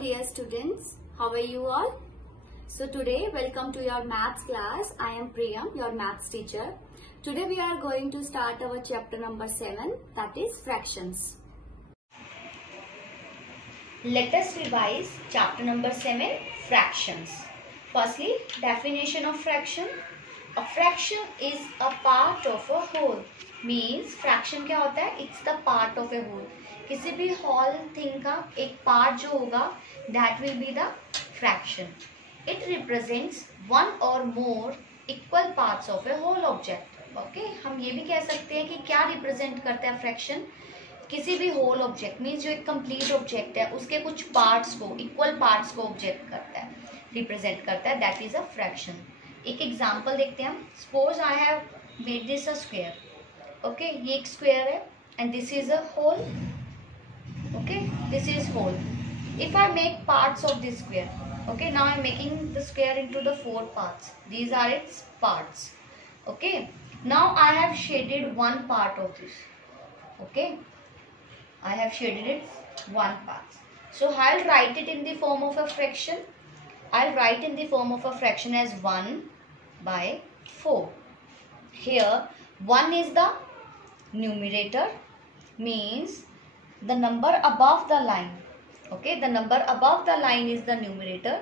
dear students, how are you all? So today welcome to your maths class. I am Priyam, your maths teacher. Today we are going to start our chapter number 7, that is fractions. Let us revise chapter number 7, fractions. Firstly, definition of fraction. A fraction is a part of a whole. Means fraction क्या होता है? It's the part of a whole. किसी भी whole thing का एक part जो होगा, that will be the fraction. It represents one or more equal parts of a whole object. Okay? हम ये भी कह सकते हैं कि क्या represent करता है fraction? किसी भी होल ऑब्जेक्ट मीन्स जो एक कंप्लीट ऑब्जेक्ट है उसके कुछ पार्ट्स को इक्वल पार्ट्स को ऑब्जेक्ट करता है, रिप्रेजेंट करता है, दैट इज अ फ्रैक्शन. एक एग्जांपल देखते हैं हम. Suppose I have made this a square. Okay, ये एक स्क्वायर है and this is a whole. Okay, this is whole. If I make parts of this square, okay, now I am making the square into the 4 parts. These are its parts. Okay, now I have shaded one part of this. Okay, I have shaded it one part. So I'll write it in the form of a fraction. I'll write in the form of a fraction as 1 by 4. Here 1 is the numerator, means the number above the line. Okay, the number above the line is the numerator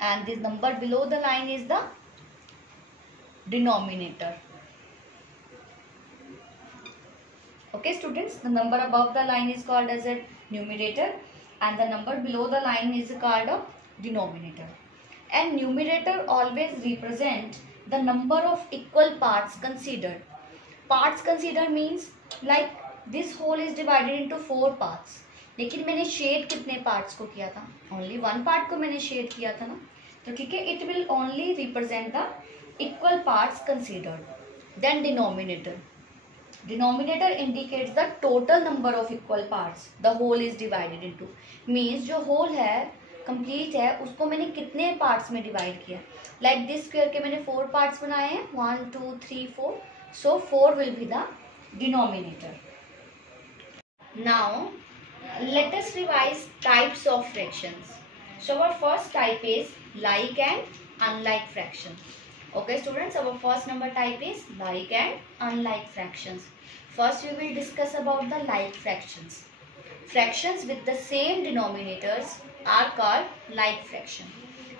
and the number below the line is the denominator. Okay students, the number above the line is called as a numerator and the number below the line is called a denominator. And numerator always represent the number of equal parts considered. Parts considered means like this whole is divided into 4 parts. लेकिन मैंने shade कितने parts को किया था? Only one part को मैंने shade किया था ना, तो ठीक है, it will only represent the equal parts considered. Then denominator. Denominator indicates the total number of equal parts the whole is divided into. Means जो whole है, complete है, उसको मैंने कितने parts में divide किया. Like this square के मैंने 4 parts बनाए हैं, 1 2 3 4. So 4 will be the denominator. Now let us revise types of fractions. So our first type is like and unlike fraction. Okay students, our first number type is like and unlike fractions. First we will discuss about the like fractions. Fractions with the same denominators are called like fraction.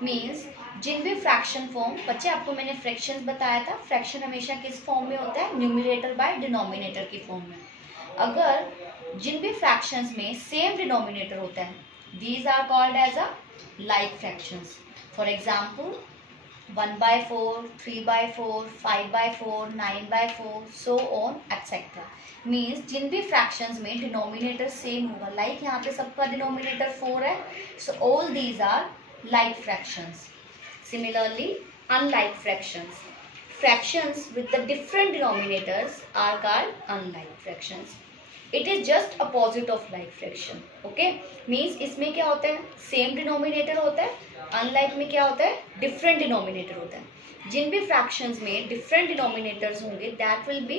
Means जिन भी fraction form, बच्चे आपको मैंने fractions बताया था, fraction हमेशा किस form में होता है? न्यूमरेटर बाय डिनोमिनेटर की फॉर्म में. अगर जिन भी फ्रैक्शंस में सेम डिनोमिनेटर होता है, these are called as a like fractions. For example 1 by 4, 3 by 4, 5 by 4, 9 by 4, so on etc. Means जिन भी fractions में denominator same होगा, like यहाँ पे सबका denominator 4 है, so all these are like fractions. Similarly, unlike fractions. Fractions with the different denominators are called unlike fractions. It is just opposite of like fraction. Okay, means इसमें क्या होता है? Same denominator होता है. अनलाइक में क्या होता है? डिफरेंट डिनोमिनेटर होता है. जिन भी फ्रैक्शंस में डिफरेंट डिनोमिनेटर्स होंगे, that will be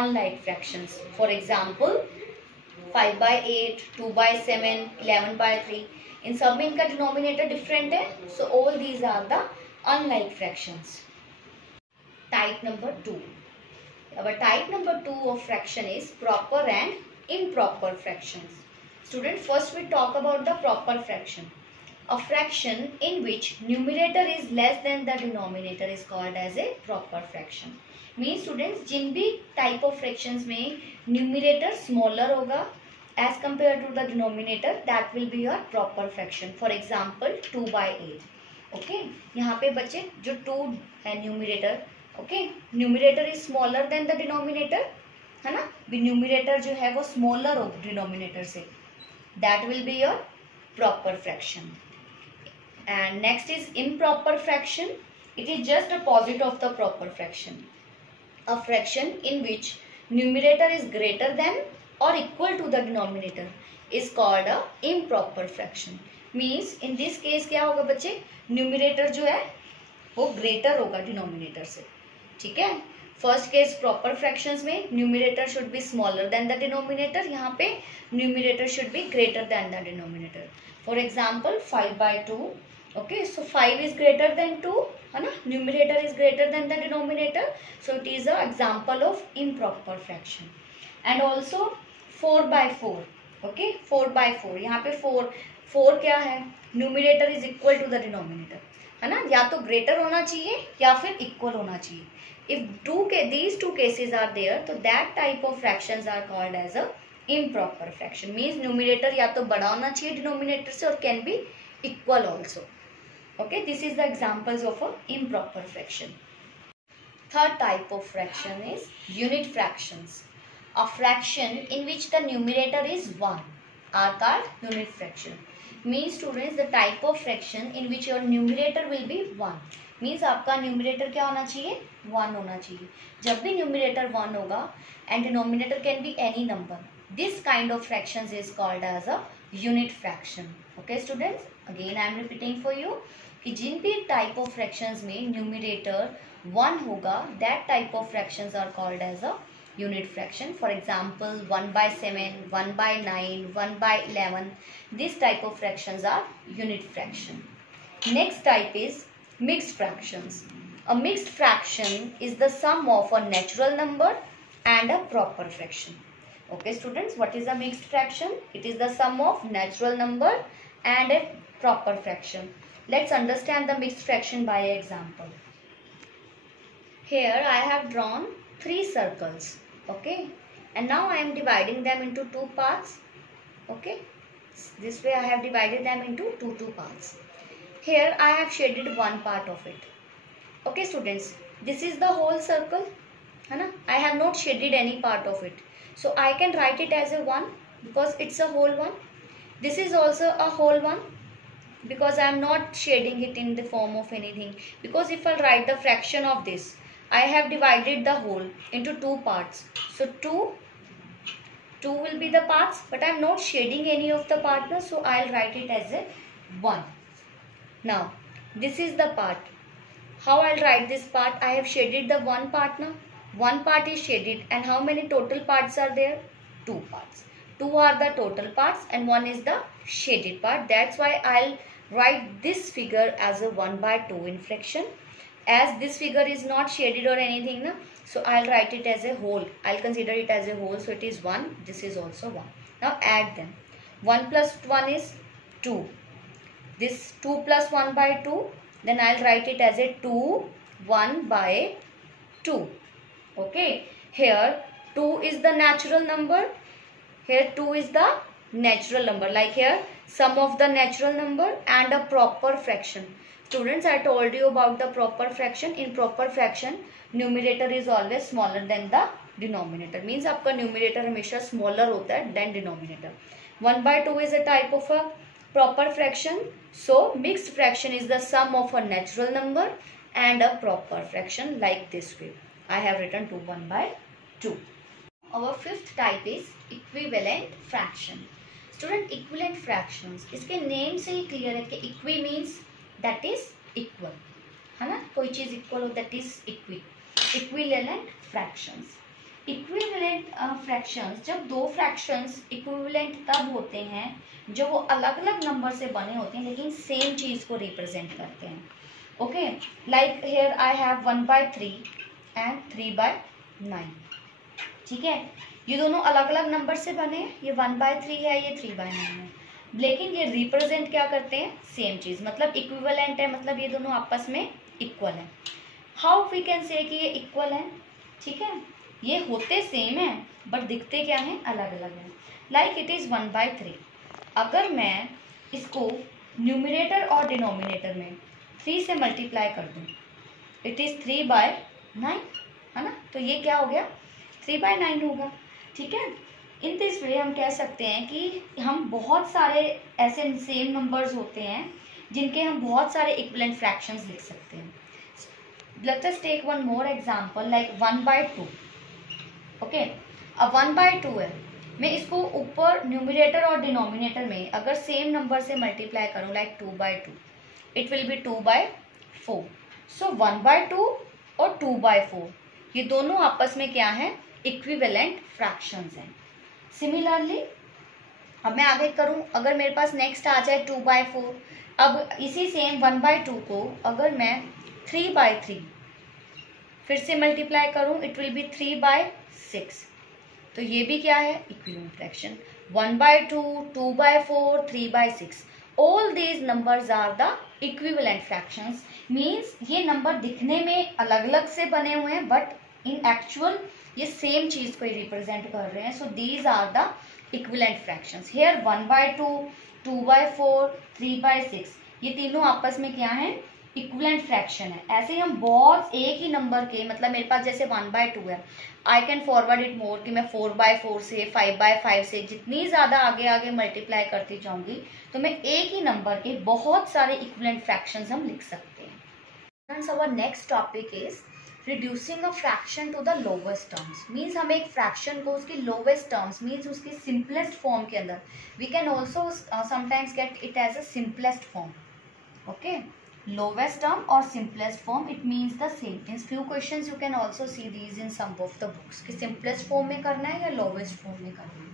unlike fractions. For example 5 by 8, 2 by 7, 11 by 3, इन सब में इनका डिनोमिनेटर डिफरेंट है, so all these are the unlike fractions. Type number 2. Our type number 2 of fraction is proper and improper fractions. Student, first we talk about the proper fraction. A fraction in which numerator is less than the denominator is called as a proper fraction. Means students, जिन भी type of fractions में numerator smaller होगा as compared to the denominator, that will be your proper fraction. For example 2 by 8. Okay, यहाँ पे बच्चे जो 2 है numerator, okay, numerator is smaller than the denominator, है ना, numerator जो है वो smaller हो denominator से, that will be your proper fraction. And next is improper fraction. It is just opposite of the proper fraction. A fraction in which numerator is greater than or equal to the denominator is called a improper fraction. Means in this case क्या होगा बच्चे? Numerator जो है वो greater होगा denominator से. ठीक है, फर्स्ट केस प्रॉपर फ्रैक्शंस में numerator should be smaller than the denominator, यहाँ पे numerator should be greater than the denominator. For example 5/2. Okay, so 5 is greater than 2, है ना, numerator is greater than the denominator, so it is a example of improper fraction. And also 4/4. Okay, 4/4, यहाँ पे 4 क्या है, numerator is equal to the denominator, है ना, या तो ग्रेटर होना चाहिए या फिर इक्वल होना चाहिए. If these two cases are there, तो that type of fractions are called as a improper fraction. means numerator या तो बड़ा होना चाहिए denominator से और can be equal also. Okay, this is the examples of a improper fraction. Third type of fraction is unit fractions. A fraction in which the numerator is 1 are called unit fraction. Means students, the type of fraction in which your numerator will be 1. Means आपका numerator क्या होना चाहिए, 1 होना चाहिए. जब भी numerator 1 होगा and denominator can be any number, this kind of fractions is called as a unit fraction. Okay students, again I am repeating for you कि जिन भी टाइप ऑफ फ्रैक्शंस में न्यूमिनेटर 1 होगा, that type of fractions are called as a unit fraction. For example, 1/7, 1/9, 1/11. This type of fractions are unit fraction. Next type is mixed fractions. A mixed fraction is the sum of a natural number and a proper fraction. Okay students, what is a mixed fraction? It is the sum of natural number and a proper fraction. Let's understand the mixed fraction by example. Here I have drawn 3 circles. Okay, and now I am dividing them into 2 parts. Okay, this way I have divided them into two parts. Here I have shaded one part of it. Okay students, this is the whole circle, है ना, I have not shaded any part of it, so I can write it as a 1 because it's a whole one. This is also a whole one because I am not shading it in the form of anything, because if I write the fraction of this, I have divided the whole into 2 parts. So 2 will be the parts, but I am not shading any of the partners, so I will write it as a 1. Now this is the part. How I will write this part? I have shaded the one partner. One part is shaded, and how many total parts are there? 2 parts. 2 are the total parts and 1 is the shaded part. That's why I will write this figure as a 1/2 in fraction. As this figure is not shaded or anything, na, so I'll write it as a whole. I'll consider it as a whole, so it is 1. This is also 1. Now add them. 1 plus 1 is 2. This 2 plus 1/2. Then I'll write it as a 2 1/2. Okay. Here 2 is the natural number. Here 2 is the natural number. Like here, sum of the natural number and a proper fraction. Students, I told you about the proper fraction. In proper fraction, numerator is always smaller than the denominator. Means आपका numerator हमेशा smaller होता है than denominator. 1/2 is a type of a proper fraction. So mixed fraction is the sum of a natural number and a proper fraction, like this way. I have written 2 1/2. Our fifth type is equivalent fraction. Student, equivalent fractions, इसके name से ही clear है कि equi means that is equal, है ना, कोई चीज equal हो, that is equivalent fractions. Equivalent fractions, जब 2 fractions equivalent तब होते हैं जो वो अलग अलग नंबर से बने होते हैं लेकिन सेम चीज को रिप्रेजेंट करते हैं. Okay, like here I have 1/3 and 3/9. ठीक है, ये दोनों अलग अलग नंबर से बने हैं, ये 1/3 है, ये 3/9 है, लेकिन ये रिप्रेजेंट क्या करते हैं, सेम चीज, मतलब इक्विवेलेंट है, मतलब ये दोनों आपस में इक्वल है. हाउ वी कैन से कि ये इक्वल है? ठीक है, ये होते सेम है बट दिखते क्या है, अलग अलग है. Like it is 1/3. अगर मैं इसको न्यूमिनेटर और डिनोमिनेटर में 3 से मल्टीप्लाई कर दूं, इट इज 3/9, है ना, तो ये क्या हो गया, 3/9 होगा. ठीक है, इन दिस वे हम कह सकते हैं कि हम बहुत सारे ऐसे सेम नंबर्स होते हैं जिनके हम बहुत सारे इक्विवेलेंट फ्रैक्शंस लिख सकते हैं. Let us take one more example like 1/2. Okay, अब 1/2 है, मैं इसको ऊपर न्यूमिनेटर और डिनोमिनेटर में अगर सेम नंबर से मल्टीप्लाई करूं लाइक 2/2, इट विल बी 2/4. सो 1/2 और 2/4 ये दोनों आपस में क्या है, इक्विवेलेंट फ्रैक्शंस हैं. Similarly, अब मैं आगे करूं, अगर मेरे पास नेक्स्ट आ जाए 2/4, अब इसी सेम 1/2 को अगर मैं 3/3 फिर से मल्टीप्लाई करूं, इट विल बी 3/6। तो ये भी क्या है, equivalent fraction. 1/2, 2/4, 3/6, all these numbers are the equivalent fractions. Means ये नंबर दिखने में अलग अलग से बने हुए हैं, बट इन एक्चुअल ये सेम चीज को रिप्रेजेंट कर रहे हैं। So these are the equivalent fractions. Here 1/2, 2/4, 3/6, ये तीनों आपस में क्या है, इक्विवेलेंट फ्रैक्शन है। ऐसे ही हम बहुत एक ही नंबर के, मतलब मेरे पास जैसे 1/2 है, I can forward it more कि मैं 4/4 से, 5/5 से, जितनी ज्यादा आगे आगे मल्टीप्लाई करती जाऊंगी तो मैं एक ही नंबर के बहुत सारे इक्विवेलेंट फ्रैक्शंस हम लिख सकते हैं। Friends, our next topic is reducing a fraction to the lowest terms. Means हम एक फ्रैक्शन को उसकी लोवेस्ट टर्म्स, मीन्स उसकी सिंपलेस्ट फॉर्म के अंदर, we can also sometimes get it as a simplest form. Okay, lowest term or simplest form, it means the same. In few questions you can also see these in some of the books कि simplest form में करना है या lowest form में करना है।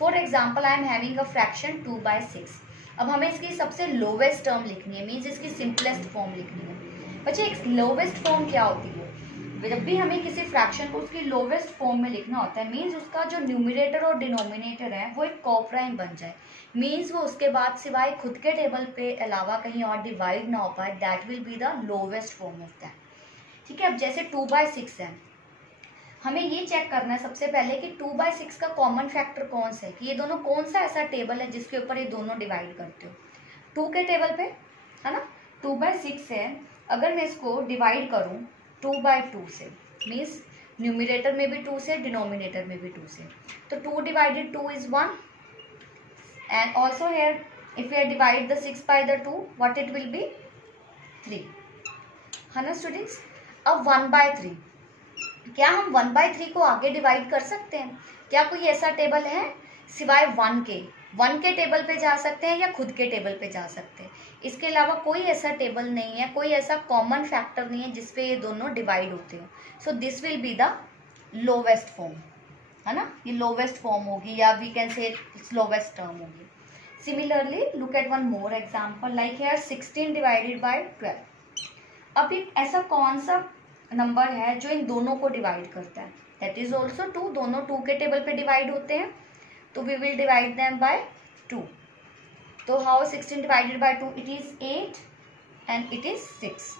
For example, I am having a fraction 2/6। अब हमें इसकी सबसे lowest term लिखनी है, मीन्स इसकी simplest form लिखनी है। बच्चे एक lowest form क्या होती है, जब भी हमें किसी फ्रैक्शन को उसकी लोवेस्ट फॉर्म में लिखना होता है, मीन्स उसका जो न्यूमिनेटर और डिनोमिनेटर है वो एक कोप्राइम बन जाए, मीन्स वो उसके बाद सिवाय खुद के टेबल पे अलावा कहीं और डिवाइड ना हो पाए, that will be the lowest form of that. ठीक है, अब जैसे 2/6 है, हमें ये चेक करना है सबसे पहले कि 2/6 का कॉमन फैक्टर कौन सा है, कि ये दोनों कौन सा ऐसा टेबल है जिसके ऊपर ये दोनों डिवाइड करते हो। 2 के टेबल पे है ना, 2/6 है, अगर मैं इसको डिवाइड करूं 2/2 से, मीन्स न्यूमिनेटर में भी 2 से, डिनोमिनेटर में भी 2 से, तो 2 divided 2 is 1, and also here if we divide the 6 by the 2, what it will be 3, है ना स्टूडेंट्स। अब 1/3, क्या हम 1/3 को आगे डिवाइड कर सकते हैं? क्या कोई ऐसा टेबल है सिवाय 1 के टेबल पे जा सकते हैं या खुद के टेबल पे जा सकते हैं? इसके अलावा कोई ऐसा टेबल नहीं है, कोई ऐसा कॉमन फैक्टर नहीं है जिसपे ये दोनों डिवाइड होते हो। So this will be the lowest form, है ना, ये लोवेस्ट फॉर्म होगी या we can say lowest term होगी। Similarly look at one more example, like here 16 divided by 12। अब एक ऐसा कौन सा नंबर है जो इन दोनों को डिवाइड करता है? दैट इज ऑल्सो 2, दोनों 2 के टेबल पे डिवाइड होते हैं, तो we will divide them by 2। तो how 16 divided by 2, it is 8 and it is 6।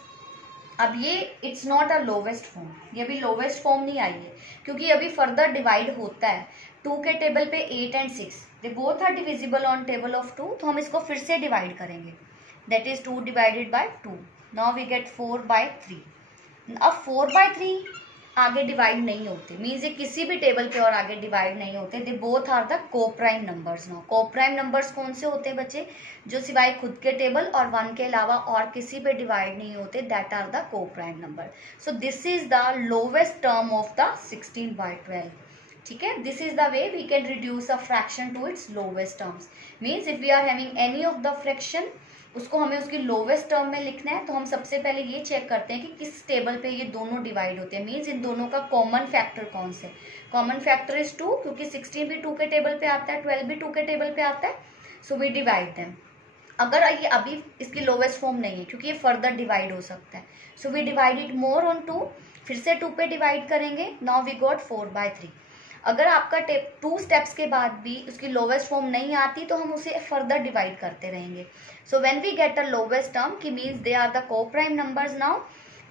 अब ये it's not a lowest form, ये अभी लोवेस्ट फॉर्म नहीं आई है, क्योंकि अभी फर्दर डिवाइड होता है। 2 के टेबल पे 8 and 6, they both are divisible on table of 2, तो हम इसको फिर से डिवाइड करेंगे, that is 2 divided by 2, now we get 4/3। अब 4/3 आगे डिवाइड नहीं होते, मीन्स ये किसी भी टेबल पे और आगे डिवाइड नहीं होते, they both are the coprime numbers. Now coprime numbers कौन से होते हैं बच्चे? जो सिवाय खुद के टेबल और 1 के अलावा और किसी पे डिवाइड नहीं होते, that are the coprime number. So this is the lowest term of the 16/12। ठीक है, this is the way we can reduce a fraction to its lowest terms. Means if we are having any of the fraction, उसको हमें उसकी lowest term में लिखना है, तो हम सबसे पहले ये चेक करते हैं कि किस टेबल पे ये दोनों डिवाइड होते हैं, मीन्स इन दोनों का कॉमन फैक्टर कौन से। कॉमन फैक्टर इज 2, क्योंकि 16 भी 2 के टेबल पे आता है, 12 भी 2 के टेबल पे आता है, सो वी डिवाइड देम। अगर ये अभी इसकी लोवेस्ट फॉर्म नहीं है, क्योंकि ये फर्दर डिवाइड हो सकता है, so we divide it more on 2, फिर से 2 पे डिवाइड करेंगे, नाउ वी गॉट 4/3। अगर आपका 2 स्टेप्स के बाद भी उसकी लोवेस्ट फॉर्म नहीं आती, तो हम उसे फर्दर डिवाइड करते रहेंगे। So when we get a lowest term, की means they are the coprime numbers now,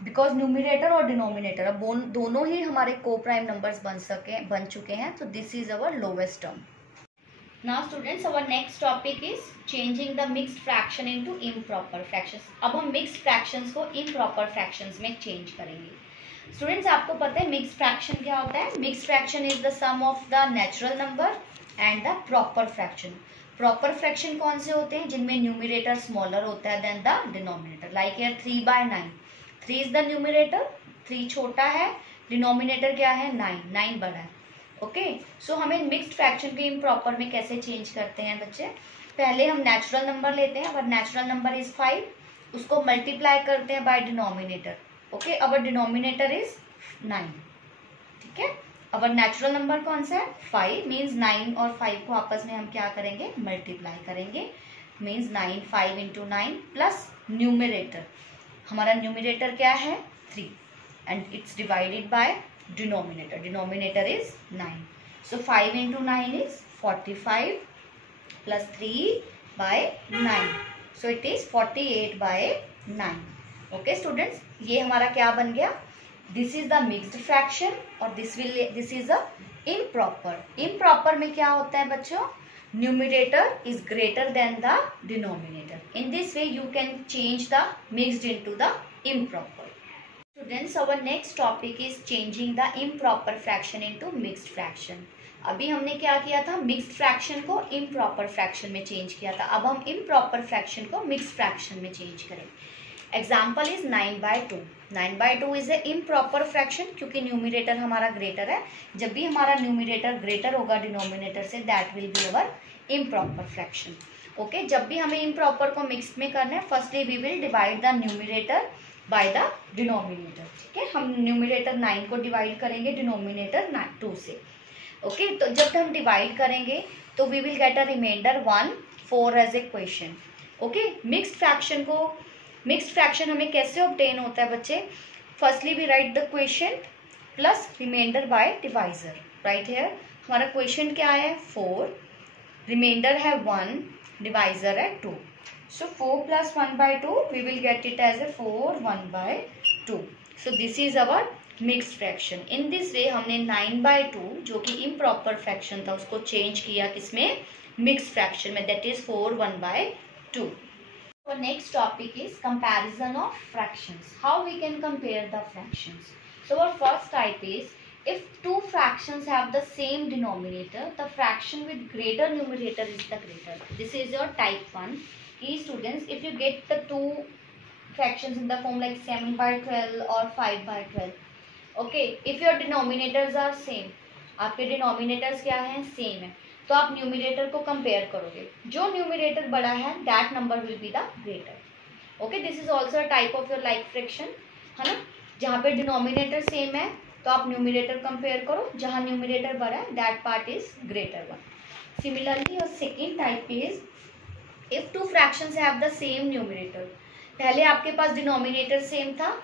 because numerator और डिनोमिनेटर अब दोनों ही हमारे कोप्राइम नंबर्स बन चुके हैं, तो this is our lowest term. Now students, our next topic is changing the mixed fraction into improper fractions. अब हम मिक्स्ड फ्रैक्शंस को इम्प्रॉपर फ्रैक्शंस में चेंज करेंगे। स्टूडेंट्स, आपको पता है मिक्स्ड फ्रैक्शन क्या होता है? Mixed fraction is the sum of the natural number and the proper fraction. Proper fraction कौन से होते हैं? जिनमें न्यूमिनेटर स्मॉलर होता है than the denominator, like here 3/9, 3 is the numerator, 3 छोटा है, डिनोमिनेटर क्या है 9, 9 बड़ा है। ओके, सो हमें मिक्स्ड फ्रैक्शन के इम्प्रॉपर में कैसे चेंज करते हैं बच्चे? पहले हम नेचुरल नंबर लेते हैं, अगर नेचुरल नंबर इज 5, उसको मल्टीप्लाई करते हैं by denominator. Okay, our denominator is 9। ठीक है, अब नेचुरल नंबर कौन सा है 5, मीन्स 9 और 5 को आपस में हम क्या करेंगे मल्टीप्लाई करेंगे, मीन्स 9 5 इंटू 9 प्लस न्यूमिरेटर, हमारा न्यूमिरेटर क्या है 3 and it's divided by denominator, denominator is 9, so 5 into 9 is 45 plus 3 by 9, so it is 48 by 9। Okay students, ये हमारा क्या बन गया, this is the mixed fraction और this is a improper. Improper में क्या होता है बच्चों, numerator is greater than the denominator. In this way you can change the mixed into the improper. Students, our next topic is changing the improper fraction into mixed fraction. अभी हमने क्या किया था, मिक्स्ड फ्रैक्शन को improper fraction में change किया था, अब हम इम्प्रॉपर फ्रैक्शन को मिक्स्ड फ्रैक्शन में चेंज करें। Example is 9/2। 9/2 is a improper fraction क्योंकि न्यूमिरेटर हमारा ग्रेटर है। जब भी हमारा न्यूमिरेटर ग्रेटर होगा डिनोमिनेटर से, that will be our improper fraction. Okay, जब भी हमें इम्प्रॉपर को मिक्स्ड में करना है, firstly we will divide the numerator by the denominator. ठीक है, हम न्यूमिरेटर 9 को डिवाइड करेंगे डिनोमिनेटर 2 से। ओके, तो जब हम डिवाइड करेंगे तो we will get a reminder 1 4 as a question. Okay, mixed fraction हमें कैसे ऑब्टेन होता है बच्चे, firstly we write the question plus reminder by divisor. Right here हमारा क्वेश्चन क्या है 4, रिमाइंडर है 1, डिवाइजर है 2, so 4 plus 1/2 we will get it as a 4 1/2। So this is our mixed fraction. In this way हमने 9/2 जो कि improper fraction था उसको चेंज किया किसमें, मिक्स्ड फ्रैक्शन में, that is 4 1/2। Our next topic is comparison of fractions. How we can compare the fractions. So our first type is, if two fractions have the same denominator, the fraction with greater numerator is the greater. This is your type 1. Students, if you get the two fractions in the form like 7/12 or 5/12, okay, if your denominators are same, आपके denominators क्या हैं, same है, तो आप numerator को compare करोगे, जो numerator बड़ा है that number will be the greater. Okay, this is also a type of your like fraction, है ना, जहाँ पे डिनोमिनेटर सेम है तो आप न्यूमिरेटर कंपेयर करो, जहाँ न्यूमिरेटर बड़ा है that part is greater one. Similarly your second type is, if two fractions have the same numerator, पहले आपके पास डिनोमिनेटर सेम था,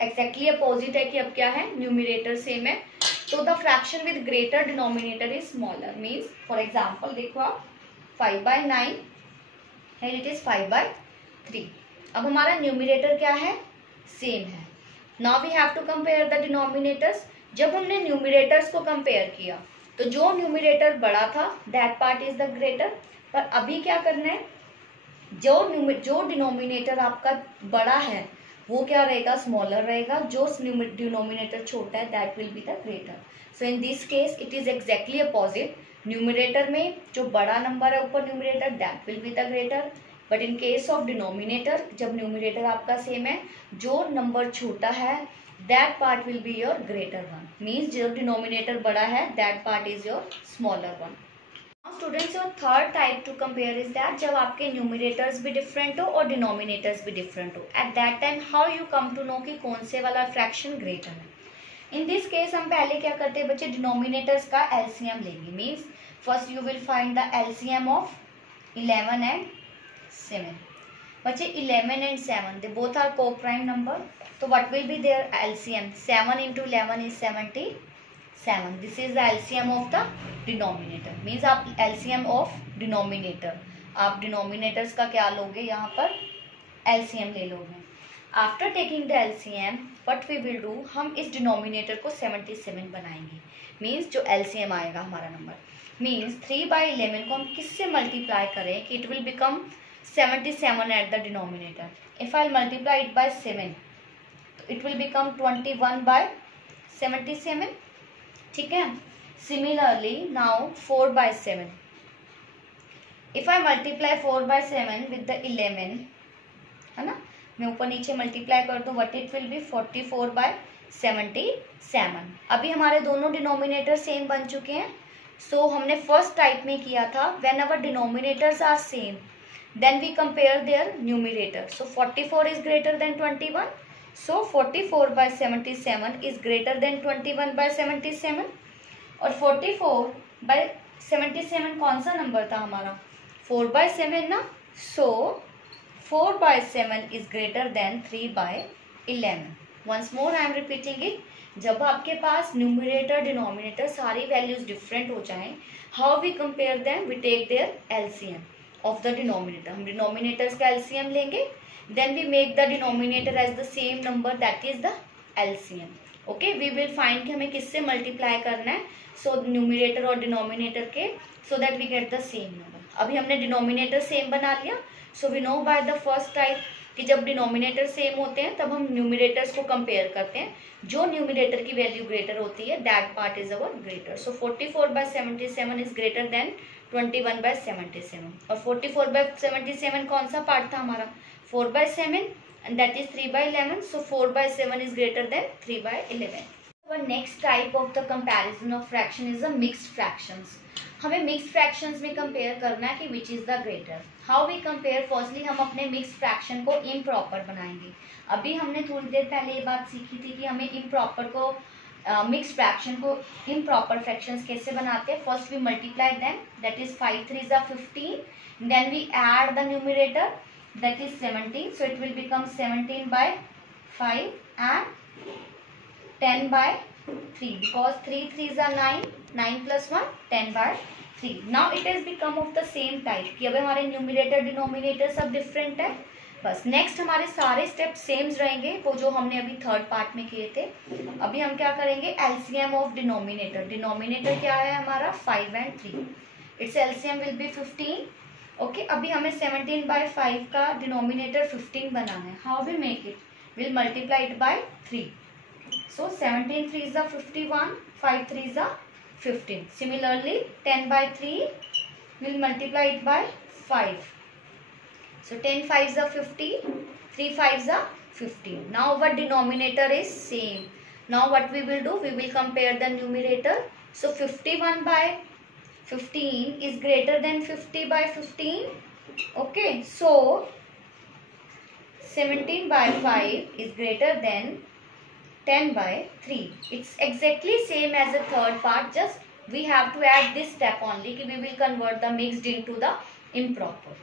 एक्जैक्टली अपोजिट है कि अब क्या है, न्यूमिरेटर सेम है, तो the fraction with greater denominator is smaller. Means for example देखो आप 5/9 एंड इट इज 5/3। अब हमारा न्यूमिरेटर क्या है, सेम है। Now we have to compare the denominators. जब हमने न्यूमिरेटर्स को कंपेयर किया तो जो न्यूमिरेटर बड़ा था that part is the greater, पर अभी क्या करना है, जो डिनोमिनेटर आपका बड़ा है वो क्या रहेगा, स्मॉलर रहेगा, जो डिनोमिनेटर छोटा है that will be the greater. So in this case it is exactly opposite, numerator में जो बड़ा नंबर है ऊपर numerator that will be the greater, but in case of denominator जब न्यूमिरेटर आपका सेम है, जो नंबर छोटा है that part will be your greater one, means जो डिनोमिनेटर बड़ा है that part is your smaller one. Students, your third type two compare is that जब आपके न्यूमिरेटर्स भी डिफरेंट हो और डिनोमिनेटर्स भी डिफरेंट हो, at that time how you come to know कि कौन से वाला फ्रैक्शन ग्रेटर है। इन दिस केस हम पहले क्या करते हैं बच्चे, डिनोमिनेटर्स का एलसीएम लेंगे। Means first you will find the LCM of 11 and 7। बच्चे 11 and 7 they both are coprime number, तो what will be their LCM, 7 into 11 is 77। This is the LCM of the denominator. Means आप LCM of denominator, आप denominators का क्या लोगे, यहाँ पर LCM ले लोगे। After taking the LCM what we will do, हम इस डिनोमिनेटर को 77 बनाएंगे। मीन्स जो एलसीएम आएगा हमारा नंबर, मीन्स 3/11 को हम किससे मल्टीप्लाई करें कि it will become 77 at the denominator. If I multiply it bye 7 तो इट विल बिकम 21/77। ठीक है, similarly now 4/7, if I multiply 4/7 with the 11, है ना, मैं ऊपर नीचे मल्टीप्लाई कर दूं, व्हाट इट विल बी 44/77। अभी हमारे दोनों डिनोमिनेटर सेम बन चुके हैं। सो हमने फर्स्ट टाइप में किया था, when our denominators are same then we compare their numerator. So 44 is greater than 21, so 44/77 is greater than 21/77. और 44/77 कौन सा नंबर था हमारा? 4/7 ना. So 4/7 is greater than 3/11. Once more I am repeating it. जब आपके पास न्यूमरेटर डिनोमिनेटर सारी वैल्यूज डिफरेंट हो जाएं, how we compare them? We take their LCM of the denominator. हम डिनोमिनेटर्स का एलसीएम लेंगे, then we make the denominator as the same number, that is the LCM. Okay, we will find कि हमें किससे multiply करना है, so numerator और denominator के, so that we get the same number. अभी हमने डिनोमिनेटर सेम बना लिया, so we know by the first type कि जब डिनोमिनेटर सेम होते हैं तब हम न्यूमरेटर्स को कंपेयर करते हैं. जो न्यूमरेटर की वैल्यू ग्रेटर होती है, that part is our greater. So 44/77 is greater then 21/77. और 44/77 कौन सा पार्ट था हमारा? 4/7 and that is 3/11. So 4/7 is greater than 3/11. Our next type of the comparison of fraction is the mixed fractions. हमें mixed fractions में compare करना है कि which is the greater. How we compare? Firstly हम अपने mixed fraction को improper बनाएंगे. अभी हमने थोड़ी देर पहले ये बात सीखी थी कि हमें improper को mixed fraction को improper fractions कैसे बनाते हैं. First we multiply them, that is 5 3s are 15. Then we add the numerator, that is 17. So it will become 17/5 and 10/3 because 3 3s are 9. 9 plus 1 10/3. Now it has become of the same type कि अब हमारे numerator denominator सब different है. बस next हमारे सारे step sems रहेंगे वो जो हमने अभी थर्ड पार्ट में किए थे. अभी हम क्या करेंगे? LCM of denominator. डिनोमिनेटर क्या है हमारा? 5 and 3. It's LCM will be 15. Okay, अभी हमें 17/5 का डिनोमिनेटर 15 बनाना है. How we make it? Will multiply it by 3. So 17 3s are 51, 5 3s are 15. Similarly 10/3 will multiply it by 5. So 10 5s are 50, 3 5s are 15. Now our denominator is same. Now what we will do? We will compare the numerator. So 51/15 is greater than 50/15. Okay, so 17/5 is greater than 10/3. It's exactly same as the third part, just we have to add this step only कि we will convert the mixed into the improper.